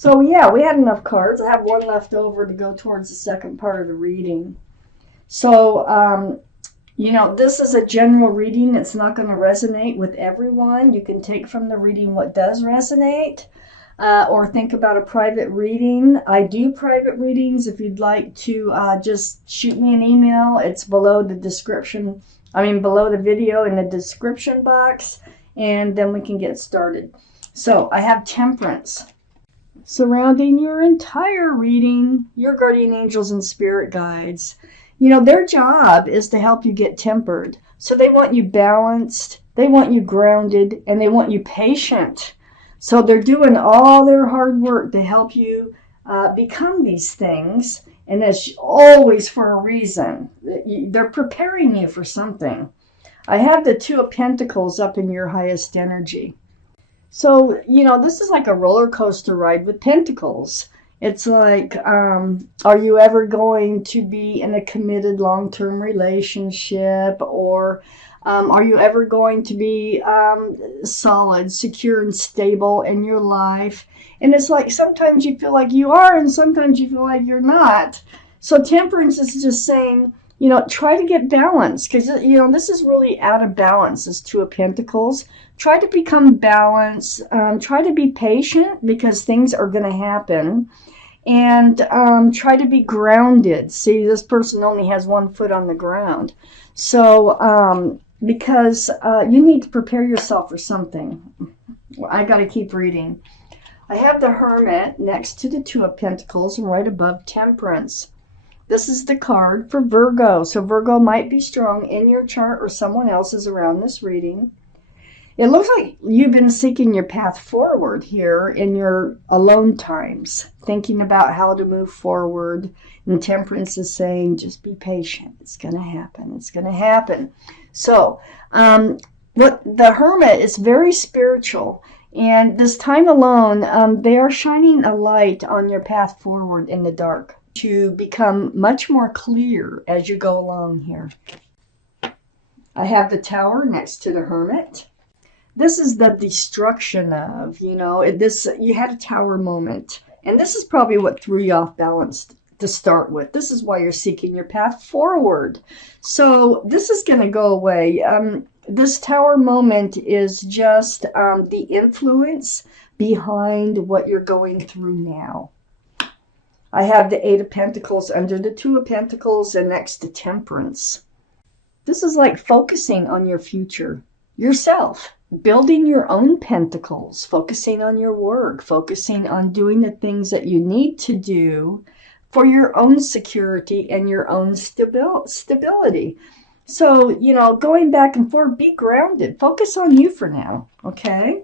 So yeah, we had enough cards. I have one left over to go towards the second part of the reading. So, this is a general reading. It's not going to resonate with everyone. You can take from the reading what does resonate, or think about a private reading. I do private readings. If you'd like to just shoot me an email, it's below the description. Below the video in the description box, and then we can get started. So I have Temperance. Surrounding your entire reading, your guardian angels and spirit guides. Their job is to help you get tempered. So they want you balanced, they want you grounded, and they want you patient. So they're doing all their hard work to help you become these things. And it's always for a reason. They're preparing you for something. I have the Two of Pentacles up in your highest energy. So, this is like a roller coaster ride with pentacles. It's like, are you ever going to be in a committed long-term relationship? Or are you ever going to be solid, secure, and stable in your life? And it's like sometimes you feel like you are and sometimes you feel like you're not. So Temperance is just saying, try to get balance, because, this is really out of balance, this Two of Pentacles. Try to become balanced. Try to be patient, because things are going to happen. And try to be grounded. See, this person only has one foot on the ground. So, because you need to prepare yourself for something. I got to keep reading. I have the Hermit next to the Two of Pentacles and right above Temperance. This is the card for Virgo. So Virgo might be strong in your chart or someone else's around this reading. It looks like you've been seeking your path forward here in your alone times, thinking about how to move forward. And Temperance is saying, just be patient. It's going to happen. It's going to happen. So what the Hermit is very spiritual. And this time alone, they are shining a light on your path forward in the dark to become much more clear as you go along here. I have the Tower next to the Hermit. This is the destruction of, you had a Tower moment. And this is probably what threw you off balance to start with. This is why you're seeking your path forward. So this is going to go away. This Tower moment is just the influence behind what you're going through now. I have the Eight of Pentacles under the Two of Pentacles and next to Temperance. This is like focusing on your future, yourself, building your own pentacles, focusing on your work, focusing on doing the things that you need to do for your own security and your own stability. So, going back and forth, be grounded. Focus on you for now, okay?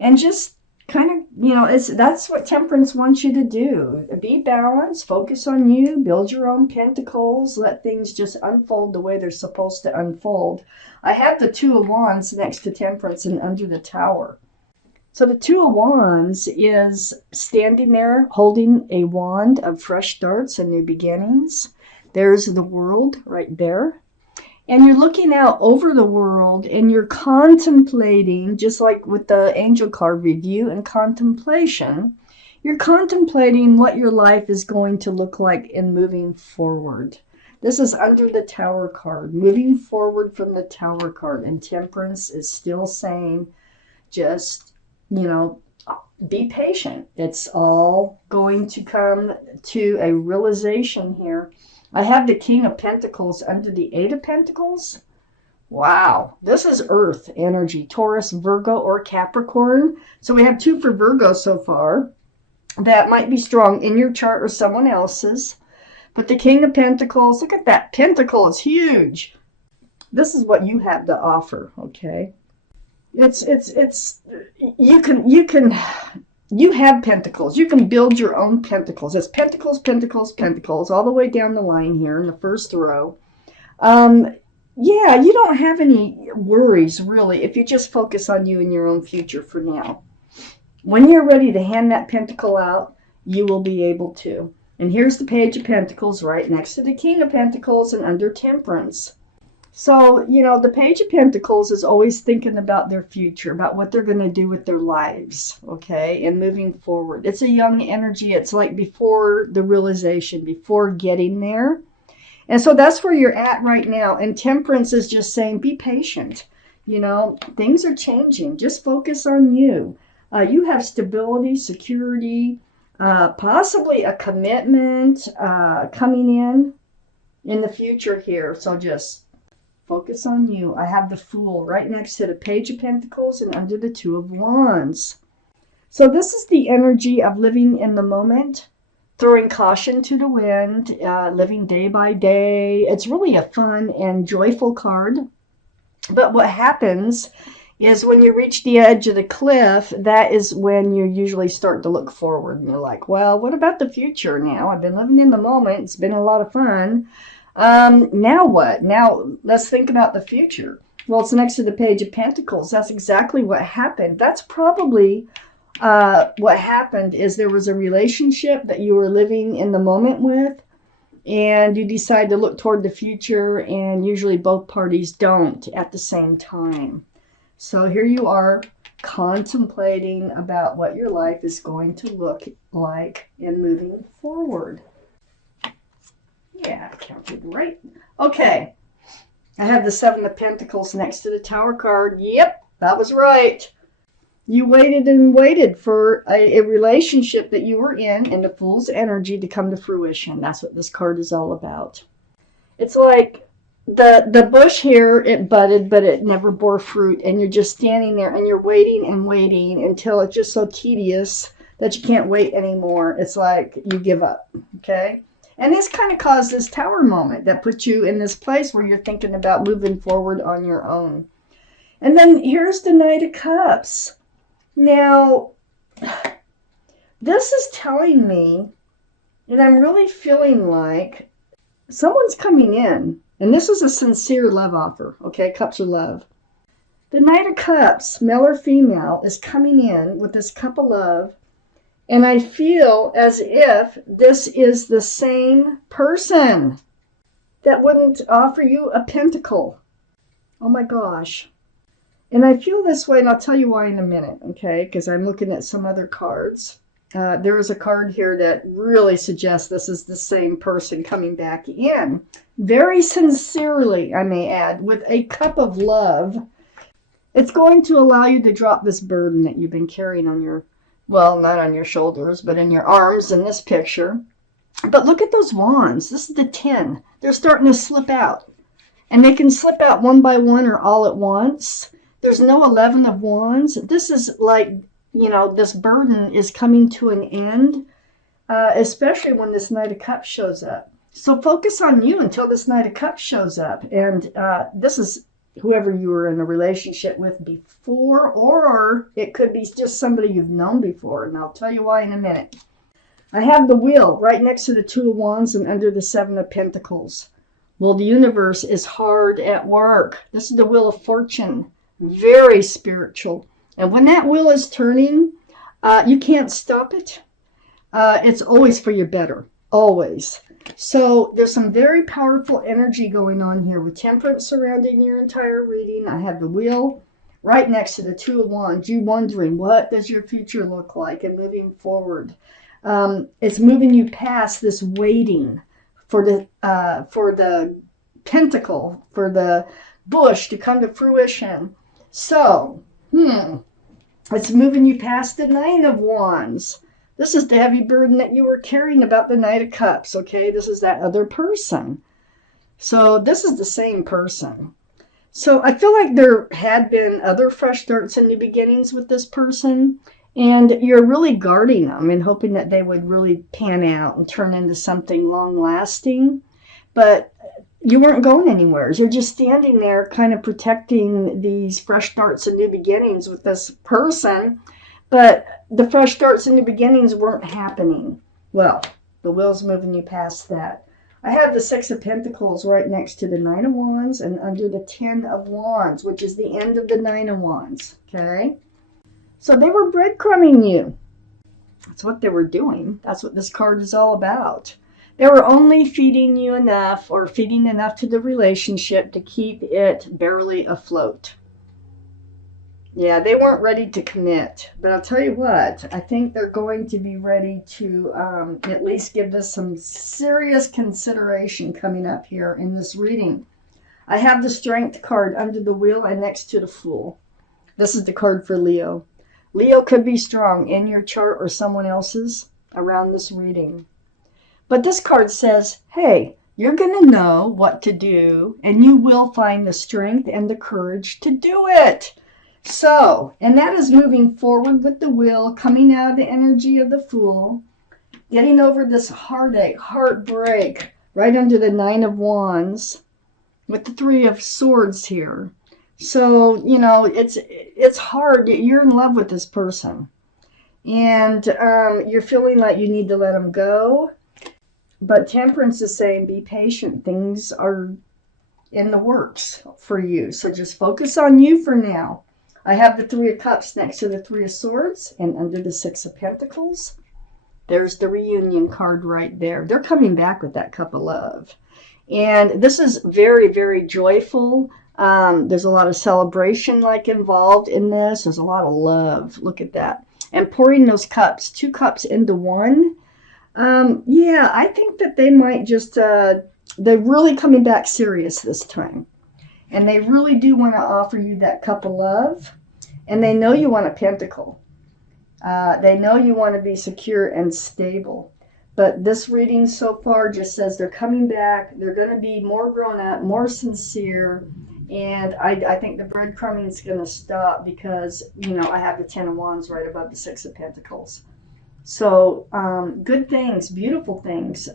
And just kind of, that's what Temperance wants you to do. Be balanced, focus on you, build your own pentacles, let things just unfold the way they're supposed to unfold. I have the Two of Wands next to Temperance and under the Tower. So the Two of Wands is standing there holding a wand of fresh starts and new beginnings. There's the World right there. And you're looking out over the world and you're contemplating, just like with the angel card review and contemplation, you're contemplating what your life is going to look like in moving forward. This is under the Tower card, moving forward from the Tower card. And Temperance is still saying, just, be patient. It's all going to come to a realization here. I have the King of Pentacles under the Eight of Pentacles. Wow, this is Earth energy, Taurus, Virgo, or Capricorn. So we have two for Virgo so far. That might be strong in your chart or someone else's. But the King of Pentacles, look at that pentacle, it's huge. This is what you have to offer, okay? You have pentacles. You can build your own pentacles. It's pentacles, pentacles, pentacles, all the way down the line here in the first row. Yeah, you don't have any worries, really, if you just focus on you and your own future for now. When you're ready to hand that pentacle out, you will be able to. And here's the Page of Pentacles right next to the King of Pentacles and under Temperance. So, the Page of Pentacles is always thinking about their future, about what they're going to do with their lives, okay, and moving forward. It's a young energy. It's like before the realization, before getting there. And so that's where you're at right now. And Temperance is just saying, be patient. Things are changing. Just focus on you. You have stability, security, possibly a commitment coming in the future here. So just focus on you. I have the Fool right next to the Page of Pentacles and under the Two of Wands. So this is the energy of living in the moment, throwing caution to the wind, living day by day. It's really a fun and joyful card. But what happens is when you reach the edge of the cliff, that is when you usually start to look forward. And you're like, well, what about the future now? I've been living in the moment. It's been a lot of fun. Now what? Now let's think about the future. Well, it's next to the Page of Pentacles. That's exactly what happened. That's probably what happened is there was a relationship that you were living in the moment with, and you decide to look toward the future, and usually both parties don't at the same time. So here you are contemplating about what your life is going to look like in moving forward. Yeah, I counted right. Okay. I have the Seven of Pentacles next to the Tower card. Yep, that was right. You waited and waited for a relationship that you were in the Fool's energy to come to fruition. That's what this card is all about. It's like the bush here, it budded, but it never bore fruit. And you're just standing there and you're waiting and waiting until it's just so tedious that you can't wait anymore. It's like you give up, okay? And this kind of caused this Tower moment that puts you in this place where you're thinking about moving forward on your own. And then here's the Knight of Cups. Now, this is telling me, and I'm really feeling like someone's coming in, and this is a sincere love offer, okay? Cups of love. The Knight of Cups, male or female, is coming in with this cup of love. And I feel as if this is the same person that wouldn't offer you a pentacle. Oh my gosh. And I feel this way, and I'll tell you why in a minute, okay? Because I'm looking at some other cards. There is a card here that really suggests this is the same person coming back in. Very sincerely, I may add, with a cup of love. It's going to allow you to drop this burden that you've been carrying on your, well, not on your shoulders, but in your arms in this picture. But look at those wands. This is the 10. They're starting to slip out. And they can slip out one by one or all at once. There's no 11 of wands. This is like, this burden is coming to an end, especially when this Knight of Cups shows up. So focus on you until this Knight of Cups shows up. And this is whoever you were in a relationship with before, or it could be just somebody you've known before. And I'll tell you why in a minute. I have the Wheel right next to the Two of Wands and under the Seven of Pentacles. Well, the universe is hard at work. This is the Wheel of Fortune. Very spiritual. And when that wheel is turning, you can't stop it. It's always for your better. Always. So there's some very powerful energy going on here with Temperance surrounding your entire reading. I have the Wheel right next to the Two of Wands. You wondering, what does your future look like and moving forward? It's moving you past this waiting for the pentacle, for the bush to come to fruition. So, it's moving you past the Nine of Wands. This is the heavy burden that you were carrying about the Knight of Cups, okay? This is that other person. So this is the same person. So I feel like there had been other fresh starts and new beginnings with this person, and you're really guarding them and hoping that they would really pan out and turn into something long-lasting. But you weren't going anywhere. You're just standing there kind of protecting these fresh starts and new beginnings with this person. But the fresh starts and new beginnings weren't happening. Well, the Wheel's moving you past that. I have the Six of Pentacles right next to the Nine of Wands and under the 10 of Wands, which is the end of the Nine of Wands. Okay? So they were breadcrumbing you. That's what they were doing. That's what this card is all about. They were only feeding you enough or feeding enough to the relationship to keep it barely afloat. Yeah, they weren't ready to commit. But I'll tell you what, I think they're going to be ready to at least give this some serious consideration coming up here in this reading. I have the Strength card under the Wheel and next to the Fool. This is the card for Leo. Leo could be strong in your chart or someone else's around this reading. But this card says, hey, you're going to know what to do and you will find the strength and the courage to do it. So, and that is moving forward with the Wheel, coming out of the energy of the Fool, getting over this heartache, heartbreak, right under the Nine of Wands, with the Three of Swords here. So, you know, it's hard. You're in love with this person. And you're feeling like you need to let them go. But Temperance is saying, be patient. Things are in the works for you. So just focus on you for now. I have the Three of Cups next to the Three of Swords and under the Six of Pentacles. There's the reunion card right there. They're coming back with that cup of love. And this is very, very joyful. There's a lot of celebration involved in this. There's a lot of love. Look at that. And pouring those cups, 2 cups into one. Yeah, I think that they might just, they're really coming back serious this time. And they really do want to offer you that cup of love. And they know you want a pentacle. They know you want to be secure and stable. But this reading so far just says they're coming back. They're going to be more grown up, more sincere. And I think the breadcrumbing is going to stop because, you know, I have the Ten of Wands right above the Six of Pentacles. So good things, beautiful things,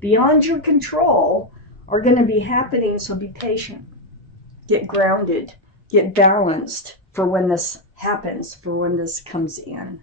beyond your control are going to be happening. So be patient. Get grounded. Get balanced for when this happens, for when this comes in.